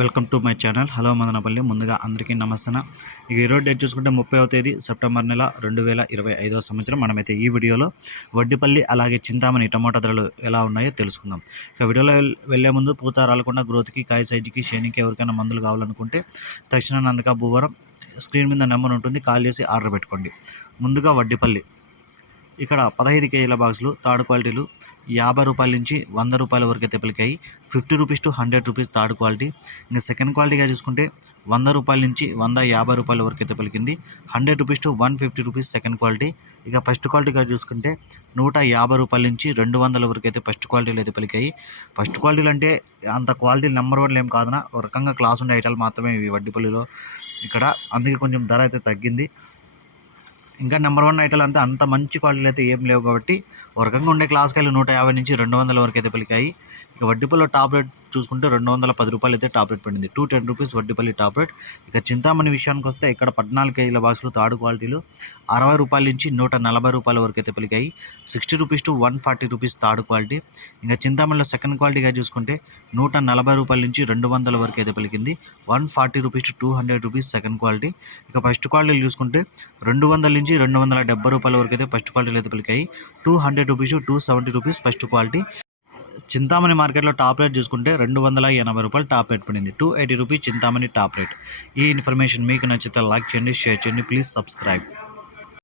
Welcome to my channel. Hello Madanapalle. ముందుగా అందరికీ నమస్తే ఇక ఈరోజు డేట్ చూసుకుంటే ముప్పైవ తేదీ సెప్టెంబర్ నెల రెండు వేల ఇరవై ఐదవ సంవత్సరం. మనమైతే ఈ వీడియోలో వడ్డిపల్లి అలాగే చింతామణి టమాటా ధరలు ఎలా ఉన్నాయో తెలుసుకుందాం. ఇక వీడియోలో వెళ్ళే వెళ్ళే ముందు పూత రాలకుండా గ్రోత్కి కాయ సైజుకి శనికి ఎవరికైనా మందులు కావాలనుకుంటే తక్షణ నందక భూవరం స్క్రీన్ మీద నెంబర్ ఉంటుంది. కాల్ చేసి ఆర్డర్ పెట్టుకోండి. ముందుగా వడ్డిపల్లి. ఇక్కడ పదహైదు కేజీల బాక్సులు థర్డ్ క్వాలిటీలు యాభై రూపాయల నుంచి వంద రూపాయల వరకు అయితే పలికాయి. Fifty rupees to hundred rupees third quality. ఇంకా సెకండ్ క్వాలిటీగా చూసుకుంటే వంద రూపాయల నుంచి వంద యాభై రూపాయల వరకు అయితే పలికింది. Hundred rupees to one fifty rupees second quality. ఇక ఫస్ట్ క్వాలిటీగా చూసుకుంటే నూట యాభై రూపాయల నుంచి రెండు వందల వరకు అయితే ఫస్ట్ క్వాలిటీలు అయితే పలికాయి. ఫస్ట్ క్వాలిటీలు అంటే అంత క్వాలిటీ నెంబర్ వన్లు ఏం కాదన ఒక రకంగా క్లాస్ ఉండే ఐటాలు మాత్రమే ఇవి వడ్డీపల్లిలో ఇక్కడ అందుకే కొంచెం ధర అయితే తగ్గింది. ఇంకా నెంబర్ వన్ ఐటల్ అంతా అంత మంచి క్వాలిటీలు అయితే ఏం లేవు కాబట్టి ఒక రకంగా ఉండే క్లాస్ నూట యాభై నుంచి రెండు వందల వరకు అయితే పలికాయి. ఇక వడ్డీపల్లిలో టాప్ రేట్ చూసుకుంటే రెండు వందల పది రూపాయలు అయితే టాప్ రేట్ పడింది. Two ten rupees Vaddipalli top rate. ఇక చింతామణి విషయానికి వస్తే ఇక్కడ పద్నాలుగు కేజీల బాక్సులు థర్డ్ క్వాలిటీలు అరవై రూపాయల నుంచి నూట నలభై రూపాయల వరకు అయితే పలికాయి sixty rupees to one forty rupees third quality. ఇంకా చింతామణిలో సెకండ్ క్వాలిటీగా చూసుకుంటే నూట నలభై రూపాయల నుంచి రెండు వందల వరకు అయితే పలికింది one forty rupees to two hundred rupees second quality. ఇక ఫస్ట్ క్వాలిటీలు చూసుకుంటే రెండు వందల నుంచి రెండు వందల డెబ్బై రూపాయల వరకు అయితే ఫస్ట్ క్వాలిటీలు అయితే పలికాయి two hundred rupees to seventy rupees first quality. Chintamani మార్కెట్లో టాప్ రేట్ చూసుకుంటే రెండు వందల ఎనభై రూపాయలు టాప్ రేట్ పడింది. Two eighty rupees Chintamani top rate. ఈ ఇన్ఫర్మేషన్ మీకు నచ్చితే లైక్ చేయండి షేర్ చేయండి ప్లీజ్ సబ్స్క్రైబ్.